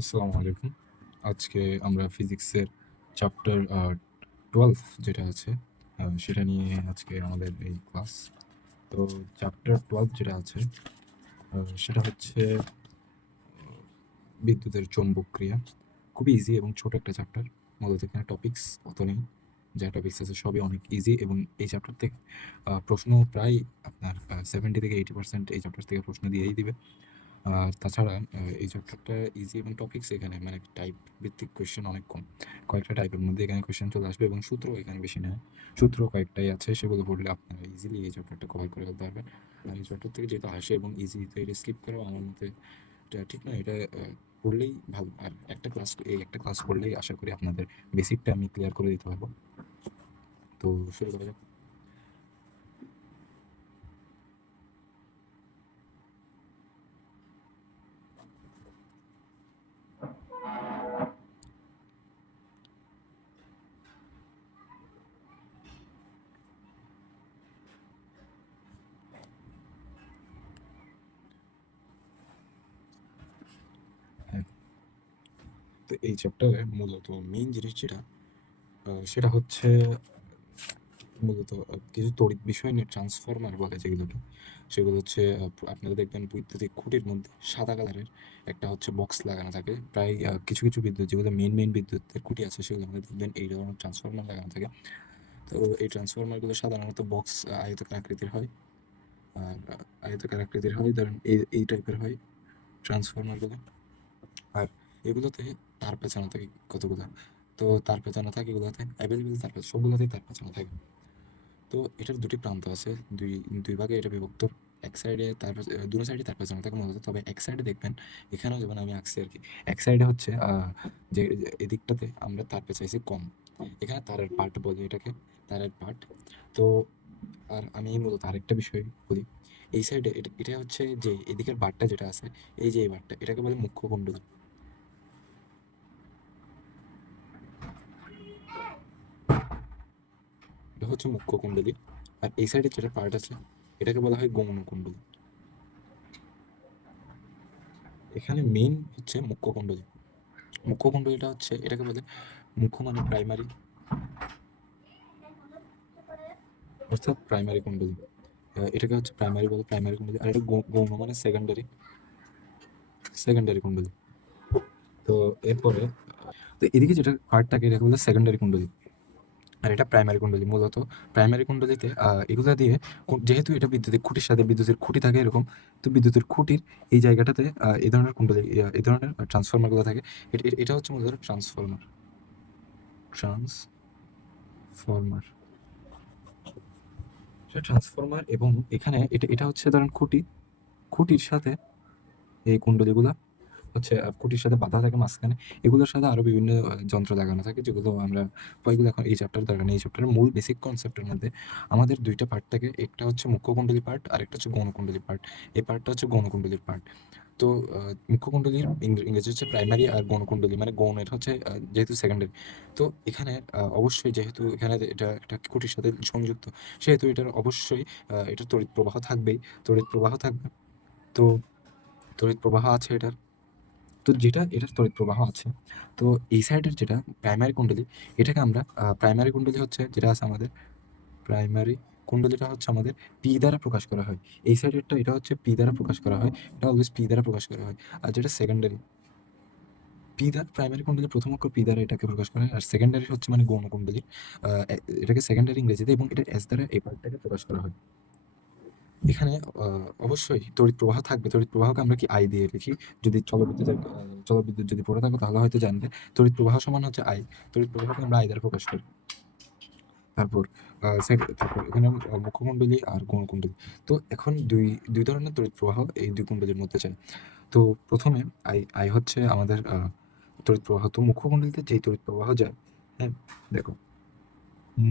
আসসালামু আলাইকুম। আজকে আমরা ফিজিক্সের চ্যাপ্টার 12 যেটা আছে সেটা নিয়ে আজকে আমাদের এই ক্লাস। তো চ্যাপ্টার 12 যেটা আছে সেটা হচ্ছে বিদ্যুতের চৌম্বক ক্রিয়া। খুবই ইজি এবং ছোট একটা চ্যাপ্টার। মূলত এখানে টপিকস অত নেই। যা টপিকস আছে সবই অনেক ইজি এবং এই চ্যাপ্টার থেকে প্রশ্ন প্রায় আপনার 70 থেকে 80% এই চ্যাপ্টার থেকে প্রশ্ন দিয়েই দিবে। আর তাছাড়া এই চ্যাপ্টারটা ইজি এবং টপিকস এখানে মানে টাইপ ভিত্তিক কোয়েশ্চেন অনেক কম। কয়েকটা টাইপের মধ্যে এখানে কোয়েশ্চেন চলে আসবে এবং সূত্র এখানে বেশি নেয়। সূত্র কয়েকটাই আছে, সেগুলো পড়লে আপনারা ইজিলি এই চ্যাপ্টারটা কভার করে ফেলতে পারবেন। আর এই চ্যাপ্টার থেকে যেহেতু আসে এবং ইজি, তো এটা স্কিপ করাও আমার মতে এটা ঠিক নয়। এটা পড়লেই ভালো। আর একটা ক্লাস করলেই আশা করি আপনাদের বেসিকটা আমি ক্লিয়ার করে দিতে পারবো। তো শুরু করা যাক। হ্যাঁ, তো এই চ্যাপ্টারে মূলত মেইন জিনিস যেটা সেটা হচ্ছে মূলত কিছু তড়িৎ বিষয় নিয়ে ট্রান্সফরমার বলে যেগুলোকে, সেগুলো হচ্ছে আপনারা দেখবেন বৈদ্যুতিক খুঁটির মধ্যে সাদা কালারের একটা হচ্ছে বক্স লাগানো থাকে। প্রায় কিছু কিছু বিদ্যুৎ যেগুলো মেইন বিদ্যুতের খুঁটি আছে সেগুলো মধ্যে দেখবেন এই ধরনের ট্রান্সফরমার লাগানো থাকে। তো এই ট্রান্সফরমারগুলো সাধারণত বক্স আয়তাকার আকৃতির হয়। আর আয়তাকার আকৃতির হয়, ধরেন এই টাইপের হয় ট্রান্সফরমারগুলো। আর এগুলোতে তার পেঁচানো থাকে কতগুলো। তো তার পেঁচানো থাকে এগুলোতে অ্যাভেলেবেল, তার সবগুলোতেই তার পেঁচানো থাকে। তো এটার দুটি প্রান্ত আছে, দুই দুই ভাগে এটা বিভক্ত। এক সাইডে তার দুটো সাইডে তার পেছনে থাকে মূলত, তবে এক সাইডে দেখবেন এখানেও যেমন আমি আঁকছি আর কি। এক সাইডে হচ্ছে যে এদিকটাতে আমরা তার পেঁচাইছি কম। এখানে তারের পার্ট বলি এটাকে, তারের পার্ট। তো আর আমি মূলত আরেকটা বিষয় বলি। এই সাইডে এটা হচ্ছে যে এদিকের বারটা যেটা আছে, এই যে এই বারটা এটাকে বলে মুখ্য কুণ্ডলী। এটা হচ্ছে মুখ্য কুণ্ডলী। আর এই সাইডে যেটা পার্ট আছে এটাকে বলা হয় গৌণ কুণ্ডলী। এখানে মেইন হচ্ছে মুখ্য কুণ্ডলী। মুখ্য কুণ্ডলীটা হচ্ছে এটাকে বলে মুখ্য মানে প্রাইমারি, অর্থাৎ প্রাইমারি কুণ্ডলী। এটাকে হচ্ছে প্রাইমারি বলে, প্রাইমারি কুণ্ডলী। আর এটা গৌণ মানে সেকেন্ডারি, সেকেন্ডারি কুণ্ডলী। তো এরপরে তো এদিকে যেটা পার্ট থাকে এটাকে বলে সেকেন্ডারি কুণ্ডলী। আর এটা প্রাইমারি কুণ্ডলী। মূলত প্রাইমারি কুণ্ডলীতে এগুলা দিয়ে যেহেতু এটা বৈদ্যুতিক খুঁটির সাথে বিদ্যুতের খুঁটি থাকে এরকম, তো বিদ্যুতের খুঁটির এই জায়গাটাতে এই ধরনের কুণ্ডলী, এই ধরনের ট্রান্সফর্মারগুলো থাকে। এটা হচ্ছে মূলত ট্রান্সফর্মার, ট্রান্সফর্মার। সেটা ট্রান্সফর্মার এবং এখানে এটা এটা হচ্ছে ধরেন খুঁটি, খুঁটির সাথে এই কুণ্ডলীগুলা হচ্ছে খুঁটির সাথে বাঁধা থাকে মাঝখানে। এগুলোর সাথে আরো বিভিন্ন যন্ত্র লাগানো থাকে, যেগুলো আমরা কয়েকগুলো এখন এই চ্যাপ্টার দরকার নেই। এই চ্যাপ্টারের মূল বেসিক কনসেপ্টের মধ্যে আমাদের দুইটা পার্ট থাকে, একটা হচ্ছে মুখ্য কুণ্ডলী পার্ট আর একটা হচ্ছে গৌণকুণ্ডলী পার্ট। এই পার্টটা হচ্ছে গৌণকুণ্ডলীর পার্ট। তো মুখ্য কুণ্ডলীর ইংরেজি হচ্ছে প্রাইমারি, আর গৌণকুণ্ডলী মানে গৌণের হচ্ছে যেহেতু সেকেন্ডারি। তো এখানে অবশ্যই যেহেতু এখানে এটা একটা খুঁটির সাথে সংযুক্ত, সেহেতু এটার অবশ্যই এটার তড়িৎ প্রবাহ থাকবেই, তড়িৎ প্রবাহ থাকবে। তো তড়িৎ প্রবাহ আছে এটার। তো যেটা এটার তড়িৎ প্রবাহ আছে, তো এই সাইডের যেটা প্রাইমারি কুণ্ডলী, এটাকে আমরা প্রাইমারি কুণ্ডলী হচ্ছে যেটা আছে আমাদের, প্রাইমারি কুণ্ডলীটা হচ্ছে আমাদের পি দ্বারা প্রকাশ করা হয়। এই সাইডেরটা এটা হচ্ছে পি দ্বারা প্রকাশ করা হয়, এটা অলওয়েজ পি দ্বারা প্রকাশ করা হয়। আর যেটা সেকেন্ডারি, পি দ্বারা প্রাইমারি কুণ্ডলী প্রথম অক্ষর পি দ্বারা এটাকে প্রকাশ করা হয়, আর সেকেন্ডারি হচ্ছে মানে গৌণ কুণ্ডলী এটাকে সেকেন্ডারি ইংরেজিতে, এবং এটা এস দ্বারা এই পার্টটাকে প্রকাশ করা হয়। এখানে অবশ্যই তড়িৎ প্রবাহ থাকবে। তড়িৎ প্রবাহকে আমরা কি আই দিয়ে লিখি? যদি জলবিদ্যুৎ যদি পড়ে থাকো তাহলে হয়তো জানবে। তড়িৎ প্রবাহ সমান হচ্ছে আই। তড়িৎ প্রবাহকে আমরা আই দ্বারা প্রকাশ করি। তারপর তারপর এখানে মুখ্যকুণ্ডলী আর গৌণকুণ্ডলী। তো এখন দুই ধরনের তড়িৎ প্রবাহ এই দুই কুণ্ডলীর মধ্যে যায়। তো প্রথমে আই হচ্ছে আমাদের তড়িৎ প্রবাহ। তো মুখ্যকুণ্ডলীতে যেই তড়িৎ প্রবাহ যায়, হ্যাঁ? দেখো,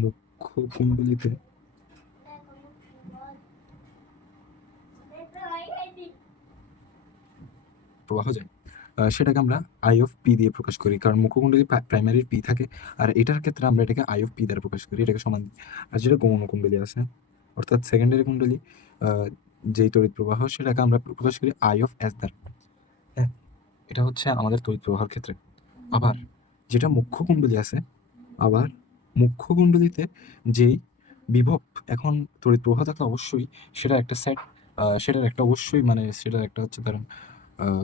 মুখ্যকুণ্ডলীতে প্রবাহ যায় সেটাকে আমরা আই অফ পি দিয়ে প্রকাশ করি, কারণ মুখ্যকুণ্ডলী প্রাইমারির পি থাকে। আর এটার ক্ষেত্রে আমরা এটাকে আই অফ পি দ্বারা প্রকাশ করি, এটাকে সমান দিই। আর যেটা গৌণকুণ্ডলী আছে, অর্থাৎ সেকেন্ডারি কুণ্ডলী, যেই তড়িৎ প্রবাহ সেটাকে আমরা প্রকাশ করি আই অফ এস দ্বারা। হ্যাঁ, এটা হচ্ছে আমাদের তড়িৎ প্রবাহের ক্ষেত্রে। আবার যেটা মুখ্য কুণ্ডলী আছে, আবার মুখ্য কুণ্ডলীতে যেই বিভব, এখন তড়িৎ প্রবাহ থাকলে অবশ্যই সেটার একটা সেট, সেটার একটা অবশ্যই মানে সেটার একটা হচ্ছে ধরেন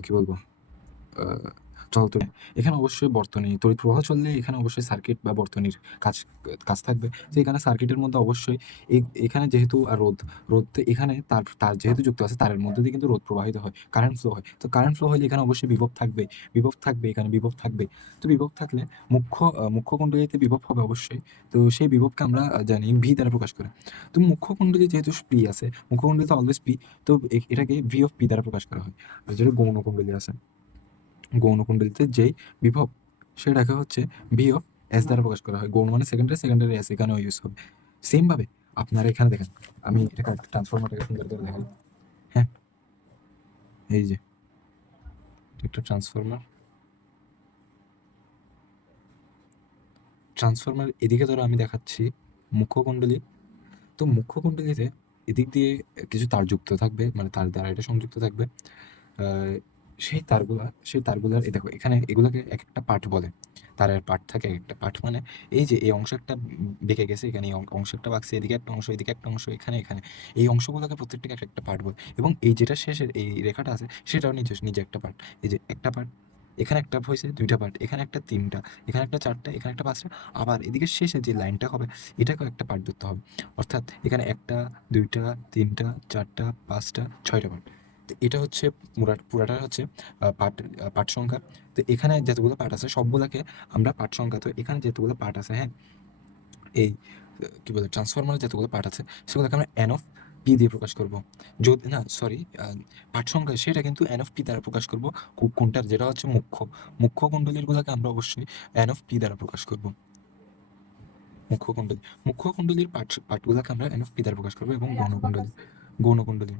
কি বলবো, চলতো। এখানে অবশ্যই বর্তনী তড়িৎ প্রবাহ চললে এখানে অবশ্যই সার্কিট বা বর্তনীর কাজ কাজ থাকবে। তো এখানে সার্কিটের মধ্যে অবশ্যই এখানে যেহেতু রোধ রোধ এখানে তার তার যেহেতু যুক্ত আছে তারের মধ্যে দিয়ে কিন্তু রোধ প্রবাহিত হয়, কারেন্ট ফ্লো হয়। তো কারেন্ট ফ্লো হলে এখানে অবশ্যই বিভব থাকবে, বিভব থাকবে, এখানে বিভব থাকবে। তো বিভব থাকলে মুখ্য কুণ্ডলীতে বিভব হবে অবশ্যই। তো সেই বিভবকে আমরা জানি ভি দ্বারা প্রকাশ করে। তো মুখ্য কুণ্ডলী যেহেতু পি আছে, মুখ্য কুণ্ডলীতে অলওয়েজ পি, তো এটাকে ভি অফ পি দ্বারা প্রকাশ করা হয়। আর যেটা গৌণ কুণ্ডলী আছে, গৌণকুণ্ডলীতে যেই বিভব সেটাকে হচ্ছে ভি অফ এস দ্বারা প্রকাশ করা হয়। গৌণ মানে সেকেন্ডারি, সেকেন্ডারি এস এখানেও ইউজ হবে। সেম ভাবে আপনারা এখানে দেখেন, আমি এটাকে ট্রান্সফরমারটাকে সুন্দর করে দেখাই। হ্যাঁ, এই যে একটা ট্রান্সফরমার, ট্রান্সফরমার এদিকে ধরো আমি দেখাচ্ছি মুখ্য কুণ্ডলী। তো মুখ্য কুণ্ডলীতে এদিক দিয়ে কিছু তার যুক্ত থাকবে, মানে তার দ্বারা এটা সংযুক্ত থাকবে। সেই তারগুলার এই দেখো এখানে এগুলোকে এক একটা পার্ট বলে। তারের পার্ট থাকে এক একটা পার্ট, মানে এই যে এই অংশ একটা বেঁকে গেছে, এখানে এই অংশ একটা বাঁকছে, এদিকে একটা অংশ, এদিকে একটা অংশ, এখানে এখানে এই অংশগুলোকে প্রত্যেকটাকে এক একটা পার্ট বলে। এবং এই যেটা শেষের এই রেখাটা আছে সেটাও নিজে নিজে একটা পার্ট। এই যে একটা পার্ট, এখানে একটা হয়েছে দুইটা পার্ট, এখানে একটা তিনটা, এখানে একটা চারটা, এখানে একটা পাঁচটা, আবার এদিকে শেষে যে লাইনটা হবে এটাকেও একটা পার্ট ধরতে হবে। অর্থাৎ এখানে একটা, দুইটা, তিনটা, চারটা, পাঁচটা, ছয়টা পার্ট। তো এটা হচ্ছে পুরাটা হচ্ছে পার্ট, পার্ট সংখ্যা। তো এখানে যতগুলো পার্ট আছে সবগুলোকে আমরা পার্ট সংখ্যা, তো এখানে যতগুলো পার্ট আছে, হ্যাঁ, এই কি বলে ট্রান্সফরমারের যতগুলো পার্ট আছে সেগুলোকে আমরা এন অফ পি দিয়ে প্রকাশ করব। যদি না সরি, পার্ট সংখ্যা সেটা কিন্তু এন অফ পি দ্বারা প্রকাশ করব। কোনটার, যেটা হচ্ছে মুখ্য কুণ্ডলীরগুলোকে আমরা অবশ্যই এন অফ পি দ্বারা প্রকাশ করব। মুখ্য কুণ্ডলীর পার্টগুলোকে আমরা এন অফ পি দ্বারা প্রকাশ করবো। এবং গৌণকুণ্ডলী,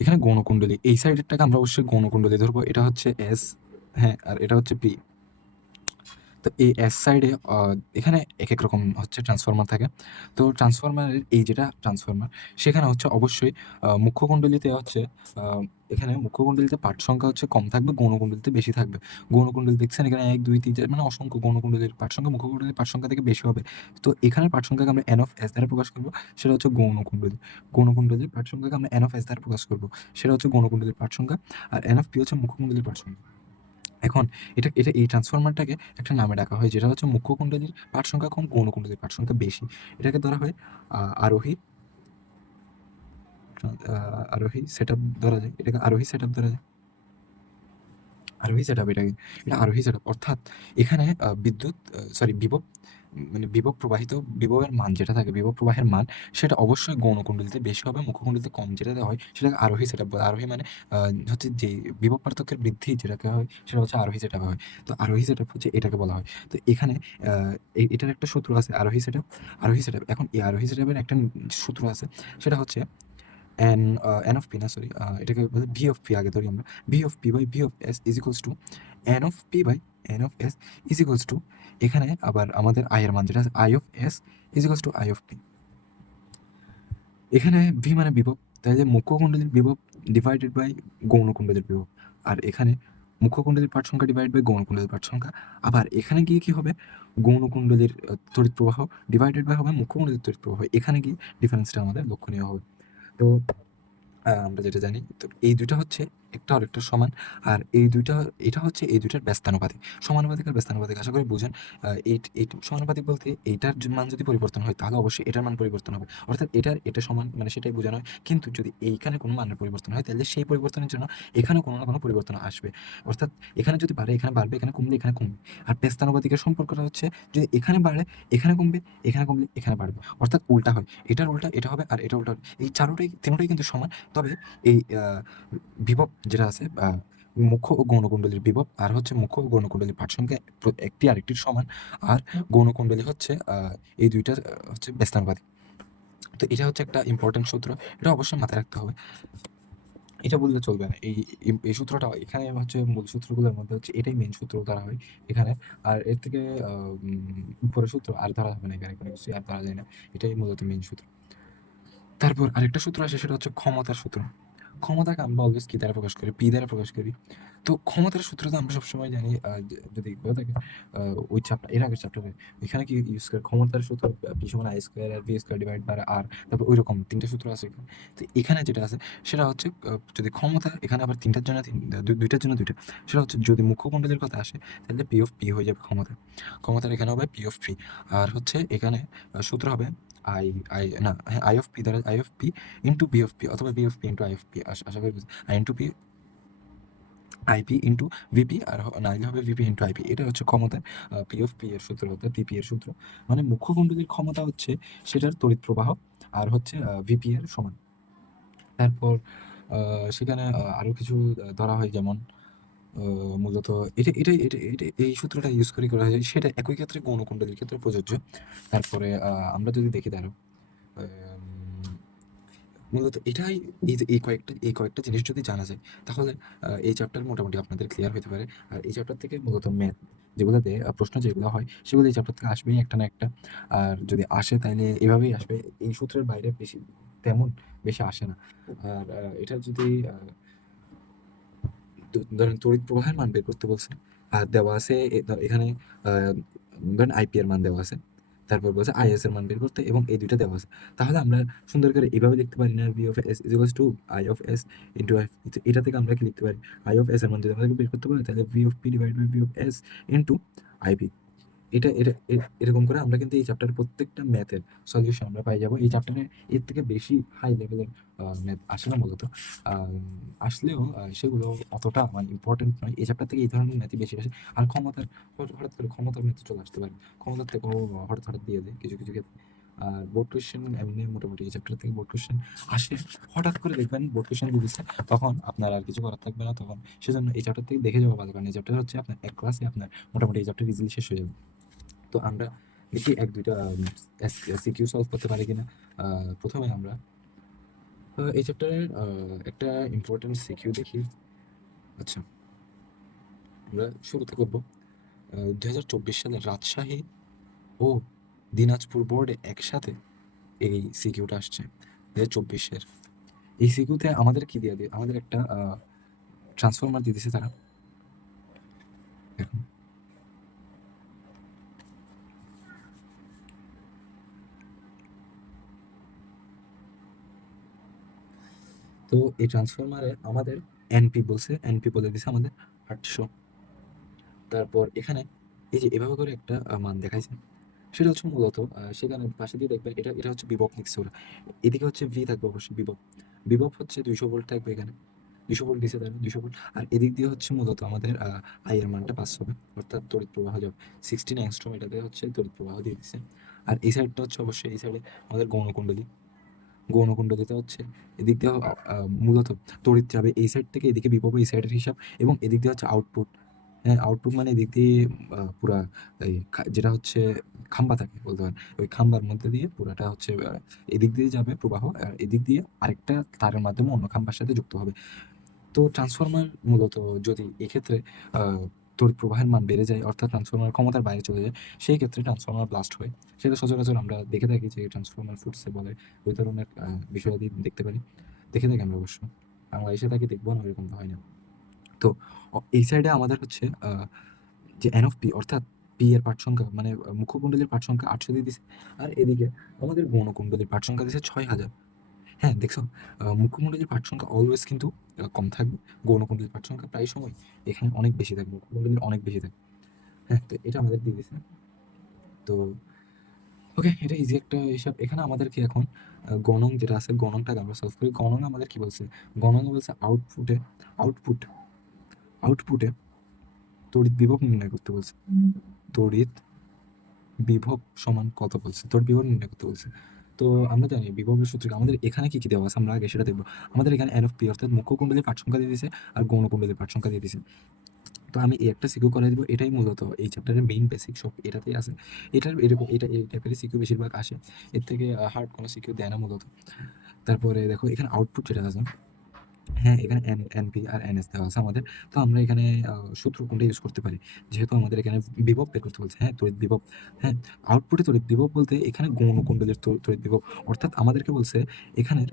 এখানে গৌণকুণ্ডলী এই সাইডেরটাকে আমরা অবশ্যই গৌণকুণ্ডলী ধরবো। এটা হচ্ছে এস, হ্যাঁ, আর এটা হচ্ছে পি। তো এই এস সাইডে এখানে এক এক রকম হচ্ছে ট্রান্সফরমার থাকে। তো ট্রান্সফরমারের এই যেটা ট্রান্সফরমার, সেখানে হচ্ছে অবশ্যই মুখ্য কুণ্ডলীতে হচ্ছে এখানে মুখ্য কুণ্ডলীতে পার্ট সংখ্যা হচ্ছে কম থাকবে, গৌণকুণ্ডলীতে বেশি থাকবে। গৌণকুণ্ডলী দেখছেন এখানে 1 2 3 4 মানে অসংখ্য গৌণকুণ্ডলীর পার্ট সংখ্যা মুখ্য কুণ্ডলীর পার্ট সংখ্যা থেকে বেশি হবে। তো এখানে পার্ট সংখ্যাকে আমরা এন অফ এস দ্বারা প্রকাশ করবো, সেটা হচ্ছে গৌণকুণ্ডলী। গৌণকুণ্ডলীর পার্ট সংখ্যাকে আমরা এন অফ এস দ্বারা প্রকাশ করবো, সেটা হচ্ছে গৌণকুণ্ডলীর পার্ট সংখ্যা। আর এন অফ পি হচ্ছে মুখ্য কুণ্ডলীর পার্ট সংখ্যা। এখন এটা এটা এই ট্রান্সফরমারটাকে একটা নামে ডাকা হয়, যেটা হচ্ছে মুখ্য কুণ্ডলীর পার্ট সংখ্যা কম, গৌণ কুণ্ডলীর পার্ট সংখ্যা বেশি। এটাকে ধরা হয় আরোহী, আরোহী সেট আপ ধরা যায়, এটাকে আরোহী সেট আপ ধরা যায়। আরোহী সেট আপ এটাকে, এটা আরোহী সেট আপ। অর্থাৎ এখানে বিদ্যুৎ, সরি বিভব, মানে বিভব প্রবাহিত, বিভবের মান যেটা থাকে, বিভব প্রবাহের মান সেটা অবশ্যই গৌণকুণ্ডলীতে বেশি হবে, মুখ্যকুণ্ডলীতে কম। যেটা দেওয়া হয় সেটাকে আরোহী সেট আপ বলে। আরোহী মানে হচ্ছে যে বিভব পার্থক্যের বৃদ্ধি যেটাকে হয় সেটা হচ্ছে আরোহী সেট আপ হয়। তো আরোহী সেট আপ হচ্ছে এটাকে বলা হয়। তো এখানে এটার একটা সূত্র আছে আরোহী সেট আপ। আরোহী সেট আপ, এখন এই আরোহী সেট আপের একটা সূত্র আছে, সেটা হচ্ছে এন অফ পি, না সরি, এটাকে বলে ভি অফ পি। আগে ধরি আমরা V of P by V of S is equals to N of P by N of S is equals to, এখানে আবার আমাদের আই এর মান যেটা আছে I of S is equals to I of P. এখানে ভি মানে বিভব, তাহলে মুখ্য কুণ্ডলীর বিভব ডিভাইডেড বাই গৌণ কুণ্ডলীর বিভব। আর এখানে মুখ্য কুণ্ডলীর পাঠ সংখ্যা ডিভাইড বাই গৌণ কুণ্ডলীর পাঠ সংখ্যা। আবার এখানে গিয়ে কি হবে, গৌণ কুণ্ডলীর তড়িৎ প্রবাহ ডিভাইডেড বাই হবে মুখ্য কুণ্ডলীর তড়িৎ প্রবাহ। এখানে গিয়ে ডিফারেন্সটা আমাদের লক্ষণীয় হবে। তো আমরা যেটা জানি, তো এই দুইটা হচ্ছে একটা আরেকটার সমান। আর এই দুইটা, এটা হচ্ছে এই দুইটার ব্যস্তানুপাতিক। সমানুপাতিক আর ব্যস্তানুপাতিক আশা করি বুঝেন। এই সমানুপাতিক বলতে এইটার মান যদি পরিবর্তন হয় তাহলে অবশ্যই এটার মান পরিবর্তন হবে, অর্থাৎ এটা সমান মানে সেটাই বোঝানো হয়। কিন্তু যদি এইখানে কোনো মানের পরিবর্তন হয় তাহলে সেই পরিবর্তনের জন্য এখানে কোনো না কোনো পরিবর্তন আসবে। অর্থাৎ এখানে যদি বাড়ে এখানে বাড়বে, এখানে কমলে এখানে কমবে। আর ব্যস্তানুপাতিকের সম্পর্কটা হচ্ছে যদি এখানে বাড়ে এখানে কমবে, এখানে কমলে এখানে বাড়বে। অর্থাৎ উল্টা হয়, এটার উল্টা এটা হবে আর এটা উল্টা হবে। এই তিনটাই কিন্তু সমান। তবে এই বিভব যেটা আছে, মুখ্য ও গৌণকুণ্ডলীর বিভব আর হচ্ছে মুখ্য ও গৌণকুণ্ডলীর পাঠ সংখ্যা একটি আরেকটির সমান। আর গৌণকুণ্ডলী হচ্ছে এই দুইটা হচ্ছে ব্যস্তানুপাতিক। তো এটা হচ্ছে একটা ইম্পর্টেন্ট সূত্র, এটা অবশ্যই মাথায় রাখতে হবে। এটা বললে চলবে না, এই সূত্রটা এখানে হচ্ছে মূল সূত্রগুলোর মধ্যে হচ্ছে এটাই মেইন সূত্র ধরা হয় এখানে। আর এর থেকে উপরের সূত্র আর ধরা হবে না, এখানে কোনো কিছু আর ধরা যায় না। এটাই মূলত মেইন সূত্র। তারপর আরেকটা সূত্র আসে, সেটা হচ্ছে ক্ষমতার সূত্র। ক্ষমতাকে আমরা অলওয়েজ কি দ্বারা প্রকাশ করি, পি দ্বারা প্রকাশ করি। তো ক্ষমতার সূত্র তো আমরা সবসময় জানি, যদি বলে থাকে ওই চ্যাপ্টার, এর আগের চ্যাপ্টারে এখানে কি ইউজ করে ক্ষমতার সূত্র, পি সমান আই স্কোয়ার আর V square divide by R, তারপর ওই রকম তিনটা সূত্র আছে এখানে। তো এখানে যেটা আছে সেটা হচ্ছে যদি ক্ষমতা, এখানে আবার তিনটার জন্য দুইটার জন্য দুইটা, সেটা হচ্ছে যদি মুখ্য কুণ্ডলীর কথা আসে তাহলে পি অফ পি হয়ে যাবে ক্ষমতা, ক্ষমতার এখানে হবে পি অফ পি। আর হচ্ছে এখানে সূত্র হবে আই, না হ্যাঁ, আই অফ পি দ্বারা I of P into B of P, অথবা B of P into I of P, আশা করি I into P IP into VP, আর নাইলে হবে ভিপি ইন্টু আইপি। এটা হচ্ছে ক্ষমতার পি অফ পি এর সূত্র, অর্থাৎ পিপি এর সূত্র। মানে মুখ্য কুণ্ডলীর ক্ষমতা হচ্ছে সেটার তড়িৎ প্রবাহ, আর হচ্ছে ভিপি এর সমান। তারপর সেখানে আরও কিছু ধরা হয়, যেমন মূলত এটা এই সূত্রটা ইউজ করে করা হয়, সেটা একই ক্ষেত্রে গৌণকুণ্ডলীর ক্ষেত্রে প্রযোজ্য। তারপরে আমরা যদি দেখি তারও মূলত এটাই, এই কয়েকটা জিনিস যদি জানা যায় তাহলে এই চ্যাপ্টার মোটামুটি আপনাদের ক্লিয়ার হতে পারে। আর এই চ্যাপ্টার থেকে মূলত ম্যাথ যেগুলোতে প্রশ্ন যেগুলো হয় সেগুলো এই চ্যাপ্টার থেকে আসবেই একটা না একটা। আর যদি আসে তাহলে এভাবেই আসবে, এই সূত্রের বাইরে বেশি তেমন বেশি আসে না। আর এটা যদি ধরেন তড়িৎ প্রবাহের মান বের করতে বলছে, আর দেওয়া আছে এখানে ধরেন আইপি এর মান দেওয়া আছে, তারপর বলছে আইএস এর মান বের করতে, এবং এই দুইটা দেওয়া আছে। তাহলে আমরা সুন্দর করে এভাবে লিখতে পারি না, V of S is equals to I of S into I. এটা থেকে আমরা কি লিখতে পারি, আই অফ এস এর মান যদি আমাদেরকে বের করতে পারি তাহলে V of P divide by V of S into IP. এরকম করে আমরা কিন্তু এই চ্যাপ্টারের প্রত্যেকটা ম্যাথের সলিউশন আমরা পাই যাবো। এই চ্যাপ্টারে এর থেকে বেশি হাই লেভেলের ম্যাথ আসে না মূলত। আসলেও সেগুলো অতটা মানে ইম্পর্টেন্ট নয়। এই চ্যাপ্টার থেকে এই ধরনের ম্যাথই বেশি আসে। আর হঠাৎ করে ক্ষমতার ম্যাথ চলে আসতে পারে, ক্ষমতার থেকেও হঠাৎ দিয়ে দেয় কিছু কিছু ক্ষেত্রে। আর বোর্ড কোয়েশ্চেন এমনি মোটামুটি এই চ্যাপ্টার থেকে বোর্ড কোয়েশ্চেন আসে, হঠাৎ করে দেখবেন বোর্ড কোয়েশ্চেন দিয়ে দিচ্ছে, তখন আপনার আর কিছু করার থাকবে না তখন। সেজন্য এই চ্যাপ্টার থেকে দেখে যাওয়া ভালো, কারণ এই চ্যাপ্টার হচ্ছে আপনার এক ক্লাসে আপনার মোটামুটি এই চ্যাপ্টার ইজিলি শেষ হয়ে যাবে। তো আমরা দেখি এক দুইটা সিকিউ সলভ করতে পারি কিনা। প্রথমে আমরা এই চ্যাপ্টারের একটা ইম্পর্টেন্ট সিকিউ দেখি। আচ্ছা, আমরা শুরুতে করবো 2024 সালের রাজশাহী ও দিনাজপুর বোর্ডে একসাথে এই সিকিউটা আসছে 2024-এর। এই সিকিউতে আমাদের কি দিয়ে আমাদের একটা ট্রান্সফরমার দিয়ে দিছে তারা। এখন তো এই ট্রান্সফরমারে আমাদের এনপি বলছে, এনপি বলে দিছে আমাদের 800। তারপর এখানে এই যে এভাবে করে একটা মান দেখাইছে, সেটা হচ্ছে মূলত সেখানে পাশে দিয়ে দেখবেন এটা এটা হচ্ছে বিভব লিখছে ওরা। এদিকে হচ্ছে ভি থাকবে অবশ্যই, বিভব বিভব হচ্ছে 200 ভোল্ট থাকবে এখানে, 200 ভোল্ট দিছে তারা, 200 ভোল্ট। আর এদিক দিয়ে হচ্ছে মূলত আমাদের আই এর মানটা 500 হবে, অর্থাৎ তড়িৎ প্রবাহ যাবে 16 অ্যাংস্ট্রম, এটাতে হচ্ছে তড়িৎ প্রবাহ দিয়ে দিচ্ছে। আর এই সাইডটা হচ্ছে অবশ্যই, এই সাইডে আমাদের গৌণকুণ্ডলী, গৌণকুণ্ডলীতে হচ্ছে এদিক দিয়ে মূলত তড়িৎ যাবে এই সাইড থেকে এদিকে, বিভব এই সাইডের হিসাব, এবং এদিক দিয়ে হচ্ছে আউটপুট। হ্যাঁ, আউটপুট মানে এদিক দিয়ে পুরা এই যেটা হচ্ছে খাম্বা থাকে বলতে পারেন, ওই খাম্বার মধ্যে দিয়ে পুরাটা হচ্ছে এদিক দিয়ে যাবে প্রবাহ, আর এদিক দিয়ে আরেকটা তারের মাধ্যমে অন্য খাম্বার সাথে যুক্ত হবে। তো ট্রান্সফরমার মূলত যদি এক্ষেত্রে তড়িৎ প্রবাহের মান বেড়ে যায়, অর্থাৎ ট্রান্সফরমার ক্ষমতার বাইরে চলে যায়, সেই ক্ষেত্রে ট্রান্সফরমার ব্লাস্ট হয়। সেটা সচরাচর আমরা দেখে থাকি যে ট্রান্সফরমার ফুটছে বলে, ওই ধরনের বিষয়াদি দেখতে পারি, দেখে থাকি আমরা অবশ্য। বাংলাদেশে তাকে দেখবো না, এরকম তো হয় না। তো এই সাইডে আমাদের হচ্ছে যে এন অফ পি, অর্থাৎ পি এর পাঠ সংখ্যা মানে মুখ্যকুণ্ডলীর পাঠ সংখ্যা 800 দিয়ে দিছে। আর এদিকে আমাদের গৌণকুণ্ডলীর পাঠ সংখ্যা দিছে 6000। হ্যাঁ, দেখছো, মুখ্যকুণ্ডলীর পাঠ সংখ্যা অলওয়েজ কিন্তু কম থাকবে, গৌণকুণ্ডলীর পাঠ সংখ্যা প্রায় সময় এখানে অনেক বেশি থাকবে, মুখ্যকুণ্ডলীর অনেক বেশি থাকবে। হ্যাঁ, তো এটা আমাদের দিয়ে দিছে। তো ওকে, এটা ইজি একটা হিসাব। এখানে আমাদেরকে এখন গণং যেটা আছে, গণংটাকে আমরা সলভ করি। গণং আমাদের কি বলছে, গণং বলছে আউটপুট আউটপুটে তড়িৎ বিভব নির্ণয় করতে বলছে। তড়িৎ বিভব সমান কত বলছে, তড়িৎ বিভব নির্ণয় করতে বলছে। তো আমরা জানি বিভবের সূত্র কি। আমাদের এখানে কি কি দেওয়া আছে আমরা আগে সেটা দেখবো। আমাদের এখানে এন অফ পি, অর্থাৎ মুখ্য কুণ্ডলীর পাঠ সংখ্যা দিয়ে দিছে, আর গৌণ কুণ্ডলীর পাঠ সংখ্যা দিয়ে দিছে। তো আমি এই একটা সিকিউ করে দিব, এটাই মূলত এই চ্যাপ্টারের মেইন বেসিক, সব এটাতেই আছে। এটার এরকম এটা এই টাইপের সিকিউ বেশিরভাগ আসে, এর থেকে হার্ড কোনো সিকিউ দেয় না মূলত। তারপরে দেখো এখানে আউটপুট যেটা আছে, হ্যাঁ, এখানে এনপি আর এনএস দেওয়া আছে আমাদের। তো আমরা এখানে সূত্র কোনটা ইউজ করতে পারি? যেহেতু আমাদের এখানে বিভব বের করতে বলছে, হ্যাঁ? তড়িৎ বিভব, হ্যাঁ? আউটপুটে তড়িৎ বিভব বলতে এখানে গৌণ কুণ্ডলীর তড়িৎ বিভব। অর্থাৎ আমাদেরকে বলছে এখানের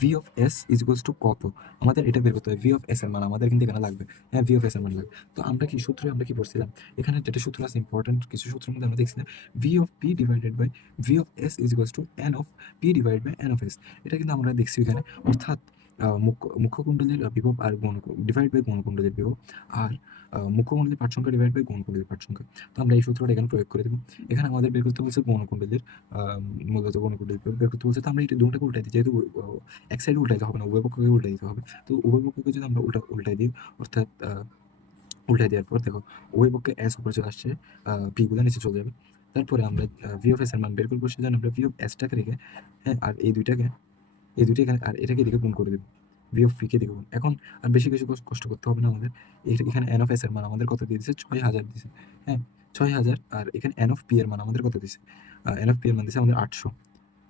V of S is equals two কত? আমাদের এটা বের করতে হবে। ভি অফ এস এর মান আমাদের কিন্তু এখানে লাগবে। হ্যাঁ, ভি অফ এস এর মান লাগবে। তো আমরা কি সূত্রে আমরা কি পড়ছিলাম? এখানে যেটা সূত্র আছে ইম্পোর্টেন্ট কিছু সূত্রের মধ্যে আমরা দেখছিলাম V of P divided by V of S is equals to N of P divided by N of S. এটা কিন্তু আমরা দেখছি এখানে। অর্থাৎ মুখ্য কুণ্ডলীর বিভব আর গৌণ ডিভাইড বাই গৌণ কুণ্ডলীর বিভব আর মুখ্য কুণ্ডলীর পাঠ সংখ্যা ডিভাইড বাই গৌণ কুণ্ডলীর পাঠ সংখ্যা। তো আমরা এই সূত্রটা এখানে প্রয়োগ করে দেবো। এখানে আমাদের বের করতে বলছে গৌণ কুণ্ডলীর মূলত গৌণ কুণ্ডলীর বিভব বের করতে বলছে। তো আমরা এটা দুটোকে উল্টাই দিই। যেহেতু এক সাইডে উল্টাইতে হবে না, উভয় পক্ষকে উল্টাই দিতে হবে। তো উভয় পক্ষকে যদি আমরা উল্টাই দিই, অর্থাৎ উল্টাই দেওয়ার পর দেখো উভয় পক্ষে এস উপরে চলে আসছে, পি গুলো নিচে চলে যাবে। তারপরে আমরা ভি অফ এস এর মান বের করবো, সেজন্য আমরা ভি অফ এসটাকে রেখে, হ্যাঁ, আর এই দুইটাকে এখানে আর এটাকে এদিকে গুণ করে দেবো। ভি অফ পি কে দিকে গুণ। এখন আর বেশি কিছু কষ্ট করতে হবে না আমাদের। এখানে এন অফ এস এর মান আমাদের কত দিয়ে দিছে? ৬,০০০ দিছে। হ্যাঁ, ৬,০০০। আর এখানে এন অফ পি এর মান আমাদের কত দিছে? এন অফ পি এর মান দিছে আমাদের ৮০০।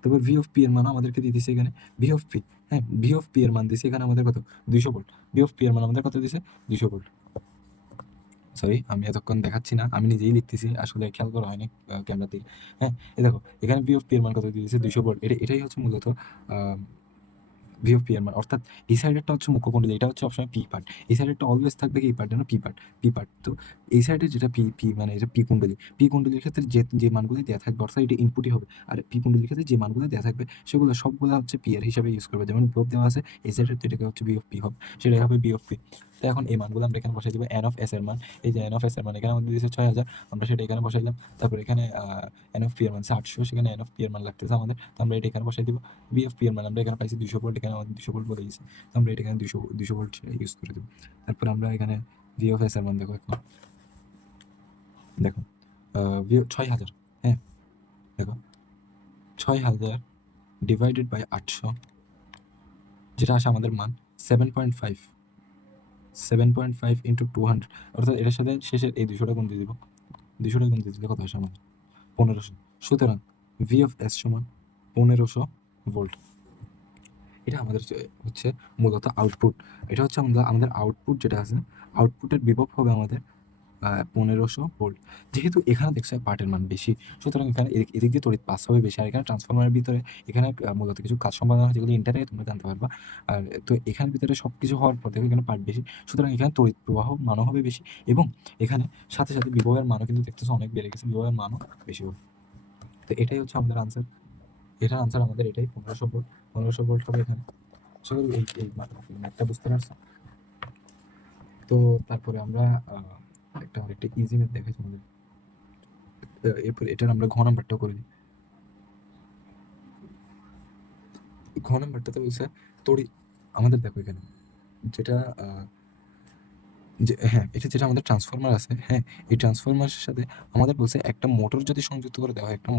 তারপর ভি অফ পি এর মান আমাদেরকে দিয়ে দিছে এখানে ভি অফ পি। হ্যাঁ, ভি অফ পি এর মান দিছে এখানে আমাদের কত? ২০০ ভোল্ট। ভি অফ পি এর মান আমাদের কত দিছে? ২০০ ভোল্ট। সরি, আমি এতক্ষণ দেখাচ্ছি না, আমি নিজেই লিখতেছি, আসলে খেয়াল করা হয়নি ক্যামেরার দিকে। হ্যাঁ, এই দেখো এখানে ভি অফ পি এর মান কত দিয়ে দিছে? ২০০ ভোল্ট। এটাই হচ্ছে মূলত আহ ভি অফ পি এর মান। অর্থাৎ এই সাইডেরটা হচ্ছে মুখ্য কুণ্ডলী, এটা হচ্ছে সবসময় পি পার্ট। এই সাইডেরটা অলওয়েজ থাকবে কি পার্ট? যেন পি পার্ট। তো এই সাইডে যেটা পি মানে এটা পি কুণ্ডলী। পি কুণ্ডলীর ক্ষেত্রে যে মানগুলো দেওয়া থাকবে, অর্থাৎ এটা ইনপুটই হবে। আর পি কুণ্ডলীর ক্ষেত্রে যে মানগুলো দেওয়া থাকবে সেগুলো সবগুলো হচ্ছে পি এর হিসাবে ইউজ করবে। যেমন বিভব দেওয়া আছে, এই সাইডের এটাকে হচ্ছে বি অফ পি হবে, সেটাই হবে বি অফ পি। তো এখন এই মানগুলো আমরা এখানে বসাই দিব। এন অফ এস এর মান, এই যে এন অফ এস এর মান এখানে আমাদের দিয়েছে ৬,০০০, আমরা সেটা এখানে বসাইলাম। তারপর এখানে এন অফ পি এর মান ৮০০, সেখানে এন অফ পি এর মান লাগতেছে আমাদের, তো আমরা এটা এখানে বসাই দিব। বি অফ পি এর মান আমরা এখানে পাইছি ২০০ ভোল্ট, এখানে আমাদের ২০০ ভোল্ট বলে দিয়েছে, তো আমরা এটা এখানে ২০০ ভোল্ট ইউজ করে দেবো। তারপর আমরা এখানে ভি অফ এস এর মান দেখো এখন, দেখো ৬,০০০। হ্যাঁ, দেখো ৬,০০০ ডিভাইডেড বাই ৮০০, যেটা আসে আমাদের মান 7.5। 7.5 ইন্টু 200, অর্থাৎ এটার সাথে শেষের এই ২০০টা গুণ দিয়ে দিব। ২০০টা গুণ দিয়ে দিলে কত আসে আমাদের? ১৫০০। সুতরাং ভি অফ এস সমান ১৫০০ ভোল্ট। এটা আমাদের হচ্ছে মূলত আউটপুট। এটা হচ্ছে আমাদের আউটপুট যেটা আছে, আউটপুটের বিভব হবে আমাদের ১৫০০ ভোল্ট। যেহেতু এখানে দেখছো পার্টের মান বেশি, সুতরাং এখানে এদিক দিয়ে তড়িৎ পাস হবে বেশি। আর এখানে ট্রান্সফরমারের ভিতরে এখানে মূলত কিছু কাজ সম্পাদন হয়, যেগুলো ইন্টারনেটে তোমরা জানতে পারবা। আর তো এখানের ভিতরে সব কিছু হওয়ার পর দেখো এখানে পার্ট বেশি, সুতরাং এখানে তড়িৎ প্রবাহ মানও হবে বেশি, এবং এখানে সাথে সাথে বিভবের মানও কিন্তু দেখতেছো অনেক বেড়ে গেছে, বিভবের মানও বেশি হবে। তো এটাই হচ্ছে আমাদের আনসার। এটার আনসার আমাদের এটাই, ১৫০০ ভোল্ট। ১৫০০ ভোল্ট হবে এখানে। আশা করি এই ম্যাথটা বুঝতে পারছো। তো তারপরে আমরা একটা ইজি ম্যাথ দেখাই তোমাদের। এরপর এটার আমরা ঘ নাম্বারটা করে দিই। ঘ নাম্বারটাতে বলছে তড়িৎ, আমাদের দেখো এখানে যেটা হ্যাঁ, এটা যেটা আমাদের ট্রান্সফরমার আছে, হ্যাঁ, এই ট্রান্সফরমারের সাথে আমাদের বলছে একটা মোটর যদি সংযুক্ত করে দেওয়া হয়, একটা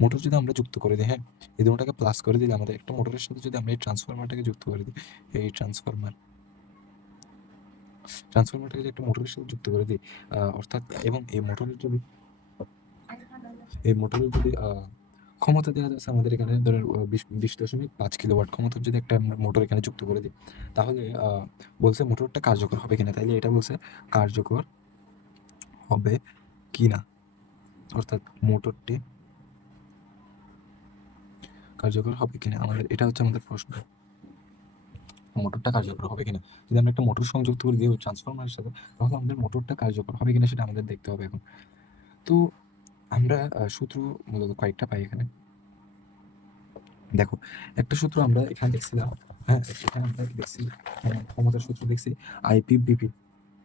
মোটর যদি আমরা যুক্ত করে দিই, হ্যাঁ, এই দুটোটাকে প্লাস করে দিলে আমাদের একটা মোটরের সাথে যদি আমরা এই ট্রান্সফরমারটাকে যুক্ত করে দিই, এই ট্রান্সফরমারটাকে যদি একটা মোটরের সাথে যুক্ত করে দিই, অর্থাৎ এবং এই মোটরের যদি ক্ষমতা দেওয়া যাচ্ছে আমাদের এখানে ধরেন ২০.৫ কিলোওয়াট ক্ষমতার যদি একটা আমরা মোটর এখানে যুক্ত করে দিই, তাহলে বলছে মোটরটা কার্যকর হবে কিনা। তাইলে এটা বলছে কার্যকর হবে কিনা, অর্থাৎ মোটরটি কার্যকর হবে কিনা, আমাদের এটা হচ্ছে আমাদের প্রশ্ন। মোটরটা কার্যকর হবে কিনা, যদি আমরা একটা মোটর সংযুক্ত করে দিই ট্রান্সফরমারের সাথে, তাহলে আমাদের মোটরটা কার্যকর হবে কিনা সেটা আমাদের দেখতে হবে এখন। তো আমরা সূত্র মূলত কয়েকটা পাই এখানে। দেখো একটা সূত্র আমরা এখানে দেখছিলাম, হ্যাঁ, এখানে আমরা দেখছি ক্ষমতার সূত্র দেখছি আইপি বিপি।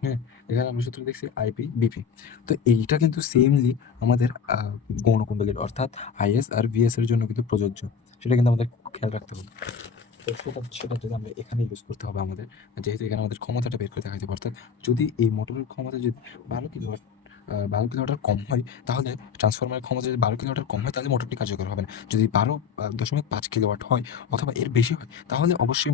হ্যাঁ, এখানে আমরা সূত্র দেখছি আইপি বিপি। তো এইটা কিন্তু সেমলি আমাদের গৌণকুণ্ডলীর, অর্থাৎ আইএস আর ভিএস এর জন্য কিন্তু প্রযোজ্য, সেটা কিন্তু আমাদের খেয়াল রাখতে হবে। তো সেটা যদি আমরা এখানে ইউজ করতে হবে আমাদের, যেহেতু এখানে আমাদের ক্ষমতাটা বের করে দেখা যাবে। অর্থাৎ যদি এই মোটরের ক্ষমতা যদি ১২ কিলোওয়াট ১২ কিলোওয়াটের কম হয়, তাহলে ট্রান্সফরমারের ক্ষমতা যদি ১২ কিলোওয়াটের কম হয়, তাহলে মোটরটি কার্যকর হবে না। যদি ১২.৫ কিলোওয়াট হয় অথবা এর বেশি হয়, তাহলে অবশ্যই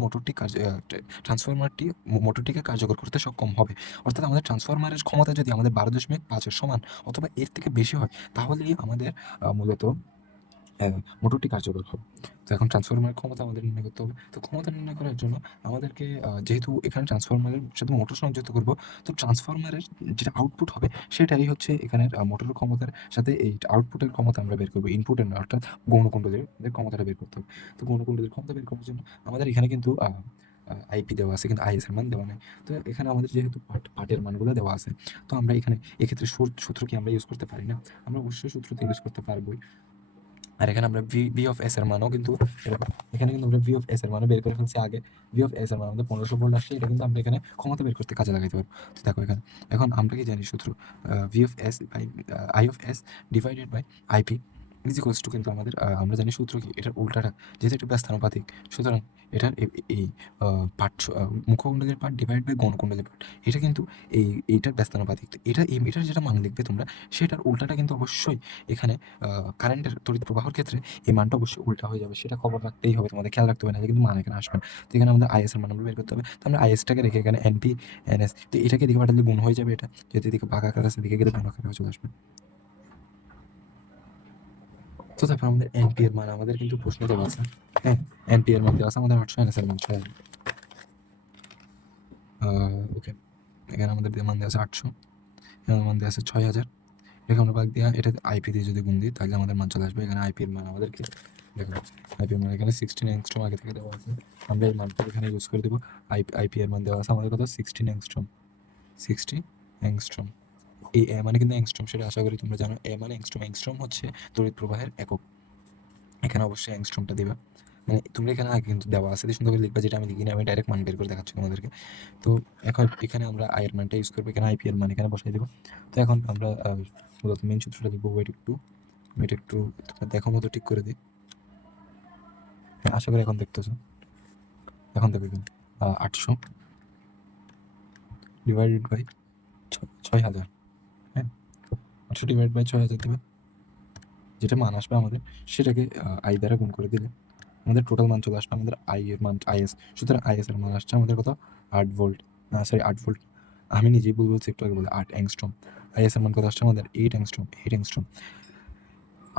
ট্রান্সফরমারটি মোটরটিকে কার্যকর করতে সক্ষম হবে। অর্থাৎ আমাদের ট্রান্সফরমারের ক্ষমতা যদি আমাদের ১২.৫ এর সমান অথবা এর থেকে বেশি হয়, তাহলেই আমাদের মূলত মোটরটি কার্যকর হবে। তো এখন ট্রান্সফরমারের ক্ষমতা আমাদের নির্ণয় করতে হবে। তো ক্ষমতা নির্ণয় করার জন্য আমাদেরকে যেহেতু এখানে ট্রান্সফরমারের সাথে মোটর সংযুক্ত করব, তো ট্রান্সফরমারের যেটা আউটপুট হবে সেটাই হচ্ছে এখানের মোটরের ক্ষমতার সাথে এই আউটপুটের ক্ষমতা আমরা বের করব। ইনপুটের না, অর্থাৎ গৌণকুণ্ডলীর ক্ষমতাটা বের করতে হবে। তো গৌণকুণ্ডলীর ক্ষমতা বের করার জন্য আমাদের এখানে কিন্তু আইপি দেওয়া আছে, কিন্তু আইএস এর মান দেওয়া নেই। তো এখানে আমাদের যেহেতু পার্টের মানগুলো দেওয়া আছে, তো আমরা এখানে এক্ষেত্রে সূত্র কি আমরা ইউজ করতে পারি না? আমরা অবশ্যই সূত্র তো ইউজ করতে পারবোই। আর এখানে আমরা ভি অফ এস এর মানও কিন্তু এখানে কিন্তু আমরা ভি অফ এস এর মানও বের করে ফেলছি আগে। ভি অফ এস এর মান আমাদের 1500 ভোল্ট আসছে, এটা কিন্তু আমরা এখানে ক্ষমতা বের করতে কাজে লাগাইতে পারবো। তো দেখো এখানে এখন আমরা কি জানি সূত্র, V of S by I of S divided by IP is equals to, কিন্তু আমাদের আমরা জানি সূত্র কি, এটার উল্টাটা, যেহেতু এটা ব্যস্তানুপাতিক, সুতরাং এটার এই মুখকুণ্ডলীর পার্ট ডিভাইড বাই গৌণকুণ্ডলীর পার্ট, এটা কিন্তু এইটার ব্যস্তানুপাতিক। তো এটার যেটা মান লিখবে তোমরা, সেটার উল্টাটা কিন্তু অবশ্যই এখানে কারেন্টের তড়িৎ প্রবাহের ক্ষেত্রে এই মানটা অবশ্যই উল্টা হয়ে যাবে, সেটা খবর রাখতেই হবে, তোমাদের খেয়াল রাখতে হবে, না কিন্তু মান এখানে আসবে না। তো এখানে আমাদের আইএস এর মান আমরা বের করতে হবে। তো আমরা আইএসটাকে রেখে এখানে এনপি এনএস, তো এটাকে এদিকে পাঠালে গুণ হয়ে যাবে, এটা যেহেতু এদিকে ভাগ আকার আছে, এদিকে গেলে গুণ আকারে চলে আসবে। তো তারপর আমাদের এনপি এর মান আমাদের কিন্তু প্রশ্ন দেওয়া আছে। হ্যাঁ, এনপি এর মান দেওয়া আছে আমাদের 800, এনএস এর মান 6000। ওকে, এখানে আমাদের মান দেওয়া আছে 800, এখানে মান দেওয়া আছে 6000। এখানে আমরা ভাগ দিয়া এটা আইপি দিয়ে যদি গুণ দিই, তাহলে আমাদের মান চলে আসবে। এখানে আইপি এর মান আমাদেরকে দেখো, আইপি এর মান এখানে 16 অ্যাংস্ট্রম আগে থেকে দেওয়া আছে, আমরা এই মানটা এখানে ইউজ করে দেবো। আইপি এর মান দেওয়া আছে আমাদের কত, 16 অ্যাংস্ট্রম। 60 অ্যাংস্ট্রম, এই এ মানে কিন্তু অ্যাংস্ট্রম, সেটা আশা করি তোমরা জানো। এ মানে অ্যাংস্ট্রম, অ্যাংস্ট্রম হচ্ছে তড়িৎ প্রবাহের একক। এখানে অবশ্যই অ্যাংস্ট্রমটা দিবা, মানে তোমরা এখানে আগে কিন্তু দেওয়া আছে, সুন্দর করে লিখবা, যেটা আমি লিখিনি, আমি ডাইরেক্ট মান বের করে দেখাচ্ছি তোমাদেরকে। তো এখন এখানে আমরা আই এর মানটা ইউজ করবো, এখানে আইপি এর মান এখানে বসাই দেবো। তো এখন আমরা মূলত মেন সূত্রটা লিখবো, ওয়েট একটু তোমরা দেখো মতো ঠিক করে দিই। হ্যাঁ, আশা করি এখন দেখতেছো। এখন দেখো এখানে 800 ডিভাইডেড বাই 6000। হ্যাঁ, 800 ডিভাইড বাই 6000 দেবে, যেটা মান আসবে আমাদের সেটাকে আই দ্বারা গুণ করে দিলে আমাদের টোটাল মান চলে আসবে, আমাদের আই এর মান আইএস। সুতরাং আইএস এর মান আসছে আমাদের কত, 8 ভোল্ট, সরি 8 ভোল্ট, আমি নিজেই ভুল বলছি, একটু আগে বলে 8 অ্যাংস্ট্রম। আইএস এর মান কত আসছে আমাদের, 8 অ্যাংস্ট্রম, 8 অ্যাংস্ট্রম।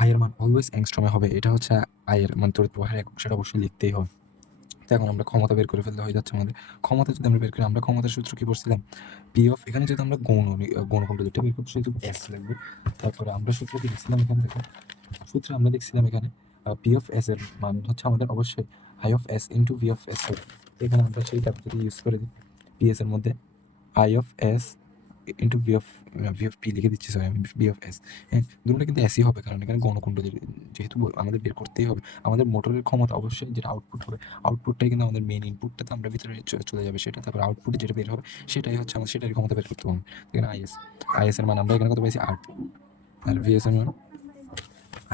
আই এর মান অলওয়েজ অ্যাংস্ট্রমে হবে, এটা হচ্ছে আই এর মান, তড়িৎ প্রবাহের একক, সেটা অবশ্যই লিখতেই হবে। তো এখন আমরা ক্ষমতা বের করে ফেলতে হয়ে যাচ্ছে আমাদের। ক্ষমতা যদি আমরা বের করি, আমরা ক্ষমতার সূত্র কি পড়ছিলাম, পি অফ, এখানে যেহেতু আমরা গৌণকুণ্ডলীটা বের করছি, শুধু এস লিখবো। তারপরে আমরা সূত্র কি লিখছিলাম এখানে, দেখো সূত্রে আমরা লিখছিলাম এখানে পি অফ এস এর মান হচ্ছে আমাদের অবশ্যই I of S into V of S হবে। এখানে আমরা সেইটা যদি ইউজ করে দিই, পি এস এর মধ্যে I of S into V of P লিখে দিচ্ছি, সরি আমি বি অফ এস। হ্যাঁ, দুটোটা কিন্তু এসই হবে, কারণ এখানে গণকুণ্ডলী যেহেতু আমাদের বের করতেই হবে। আমাদের মোটরের ক্ষমতা অবশ্যই যেটা আউটপুট হবে, আউটপুটটাই কিন্তু আমাদের মেন, ইনপুটটা তো আমরা ভিতরে চলে যাবে সেটা, তারপর আউটপুটে যেটা বের হবে সেটাই হচ্ছে আমাদের, সেটারই ক্ষমতা বের করতে হবে। এখানে আইএস এর মান আমরা এখানে কত পাইছি, 8। আর ভিএস এর মান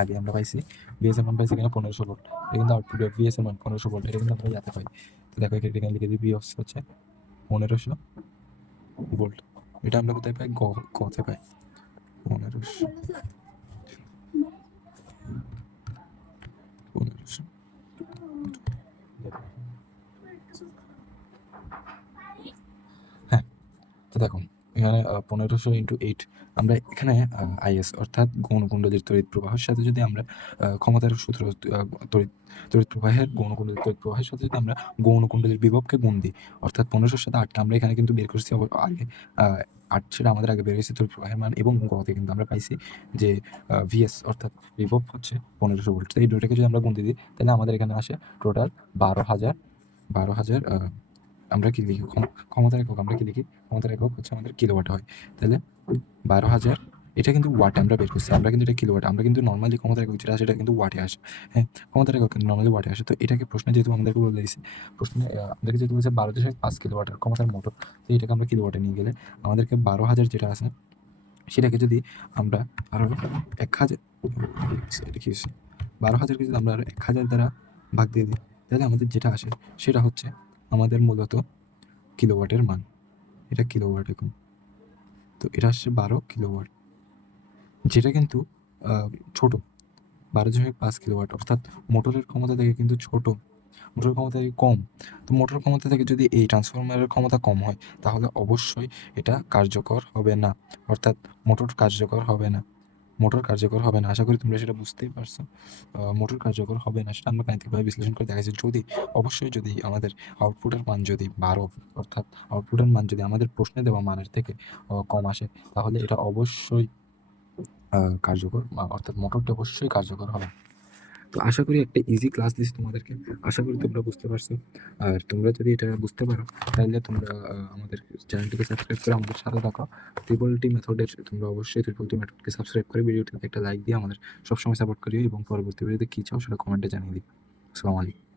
আগে আমরা পাইছি, ভিএস এর মান পাইছি এখানে 1500 ভোল্ট, এটা কিন্তু আউটপুট ভিএস এর মান 1500 ভোল্ট, এটা কিন্তু আমরা ইয়াতে পাই। তো দেখো এখানে লিখে দিই, ভিএস হচ্ছে 1500 ভোল্ট। এটা আমরা কোথায় পাই, কতে পাই, 1500, 1500। হ্যাঁ, তো দেখো এখানে 1500 ইন্টু 8, আমরা এখানে আইএস অর্থাৎ গৌণকুণ্ডলীর তড়িৎ প্রবাহের সাথে যদি আমরা ক্ষমতার সূত্র, তড়িৎ তড়িৎ প্রবাহের গৌণকুণ্ডলীর তড়িৎ প্রবাহের সাথে যদি আমরা গৌণকুণ্ডলীর বিভবকে গুণ দিই, অর্থাৎ 1500-র সাথে 8কে আমরা এখানে কিন্তু বের করছি আগে, 8 সেটা আমাদের আগে বের হয়েছে তড়িৎ প্রবাহের মান, এবং গতে কিন্তু আমরা পাইছি যে ভিএস অর্থাৎ বিভব হচ্ছে 1500 ভোল্ট। তো এই দুটোকে যদি আমরা গুণ দিই, তাহলে আমাদের এখানে আসে টোটাল 12,000, 12,000। আমরা কি লিখি, ক্ষমতার একক আমরা কি লিখি, ক্ষমতার একক হচ্ছে আমাদের কিলোওয়াট হয়, তাহলে 12,000। এটা কিন্তু ওয়াটে আমরা বের করছি, আমরা কিন্তু এটা কিলোওয়াট, আমরা কিন্তু নর্মালি ক্ষমতার একক যেটা সেটা কিন্তু ওয়াটে আসে। হ্যাঁ, ক্ষমতার একক কিন্তু নর্মালি ওয়াটে আসে। তো এটাকে প্রশ্নে যেহেতু আমাদেরকে বলে দিয়েছে, প্রশ্নে আমাদেরকে যেহেতু বলেছে 12.5 কিলোওয়াটের ক্ষমতার মোটর, তো এটাকে আমরা কিলোওয়াটে নিয়ে গেলে আমাদেরকে 12,000 যেটা আছে সেটাকে যদি আমরা আরো 1,000, এটা কি হচ্ছে, 12,000কে যদি আমরা আরো 1,000 দ্বারা ভাগ দিয়ে দিই, তাহলে আমাদের যেটা আসে সেটা হচ্ছে আমাদের মূলত কিলোওয়াটের মান। এটা কিলোওয়াট এখন, তো এটা আসছে 12 কিলোওয়াট, যেটা কিন্তু ছোট, 12.5 কিলোওয়াট, অর্থাৎ মোটরের ক্ষমতা থেকে কিন্তু ছোট, মোটরের ক্ষমতা থেকে কম। তো মোটর ক্ষমতা থেকে যদি এই ট্রান্সফরমারের ক্ষমতা কম হয়, তাহলে অবশ্যই এটা কার্যকর হবে না, অর্থাৎ মোটর কার্যকর হবে না। মোটর কার্যকর হবে না। আশা করি তোমরা সেটা বুঝতেই পারছো। মোটর কার্যকর হবে না সেটা আমরা গাণিতিকভাবে বিশ্লেষণ করে দেখাচ্ছি। অবশ্যই যদি আমাদের আউটপুটের মান যদি 12, অর্থাৎ আউটপুটের মান যদি আমাদের প্রশ্নে দেওয়া মানের থেকে কম আসে, তাহলে এটা অবশ্যই কার্যকর, অর্থাৎ মোটরটা অবশ্যই কার্যকর হবে। তো আশা করি একটা ইজি ক্লাস দিচ্ছি তোমাদেরকে। আশা করি তোমরা বুঝতে পারছো। আর তোমরা যদি এটা বুঝতে পারো, তাহলে তোমরা আমাদের চ্যানেলটিকে সাবস্ক্রাইব করে আমাদের সাথে থাকো। ট্রিপল টি মেথডের তোমরা অবশ্যই ট্রিপল টি মেথডকে সাবস্ক্রাইব করে ভিডিওটিতে একটা লাইক দিয়ে আমাদের সবসময় সাপোর্ট করিও, এবং পরবর্তী ভিডিওতে কী চাও সেটা কমেন্টে জানিয়ে দিও। আসসালামু আলাইকুম।